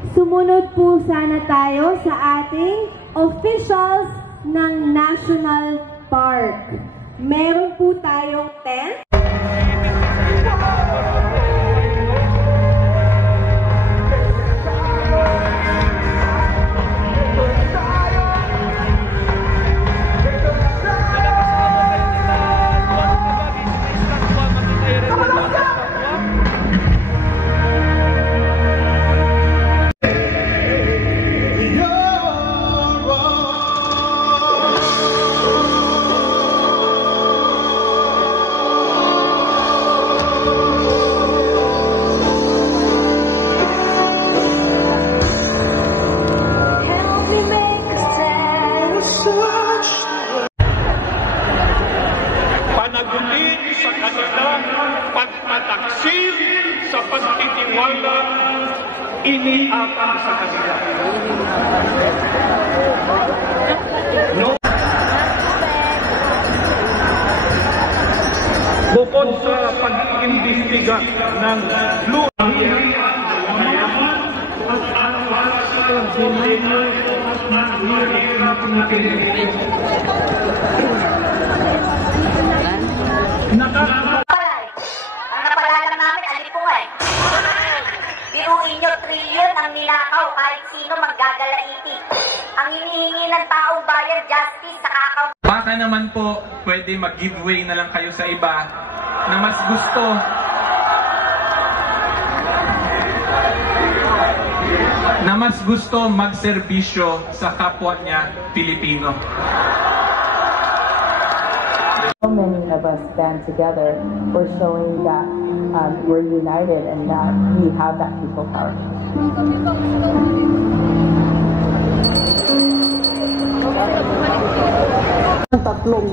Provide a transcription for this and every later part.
Sumunod po sana tayo sa ating officials ng National Park. Meron po tayong tent. Panagutin sa kanilang pagpataksil sa pagtitiwala iniatang sa kanila. Bukod sa pag-iimbestiga ng Blue Ang napalalang namin, Alipungan. Biruin nyo, trilyon ang ninakaw kahit sino maggagalaiti. Ang hinihingi ng taong bayan, justice sa kakaw. Baka naman po, pwede mag-giveaway na lang kayo sa iba na mas gusto magserbisyo sa kapwa niya Pilipino. So many of us stand together for showing that we're united and that we have that people power. Tatlong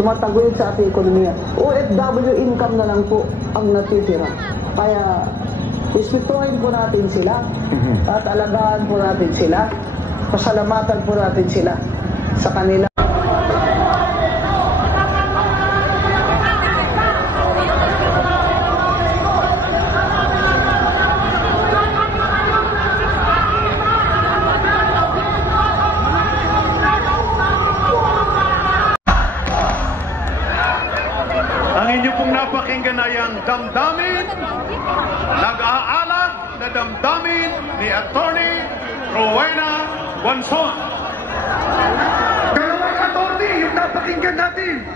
tumataguyod sa ating ekonomiya. OFW income na lang po ang natitira. Kaya respetuhin po natin sila at alagaan po natin sila. Pasalamatan po natin sila sa kanila. Ang inyo pong napakinggan ay ang damdamin, nag-aalag na damdamin ni Attorney Rowena Guanzon. Dalawang attorney yung napakinggan natin.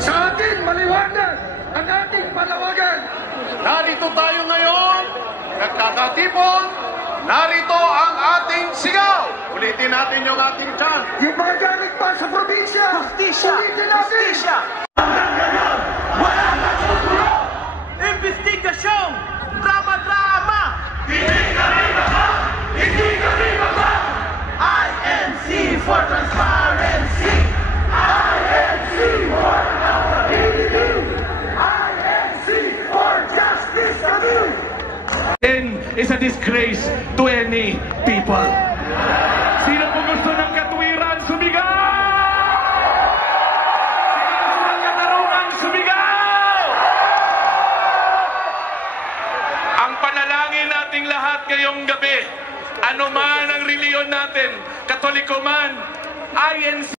Sa atin, maliwanag ang ating palawagan. Narito tayo ngayon, nagkakatipon, narito ang ating sigaw. Ulitin natin yung ating chant. Yung mga galing pa sa probinsya, ulitin natin. Investigasyon! Drama-drama! Hindi kami baka! Hindi kami baka! INC for transparency! INC for accountability! INC for justice kami! Is a disgrace to any people. Sino po gusto ng katwiran? Sumigaw! Nating lahat ngayong gabi, ano man ang reliyon natin, Katoliko man, INC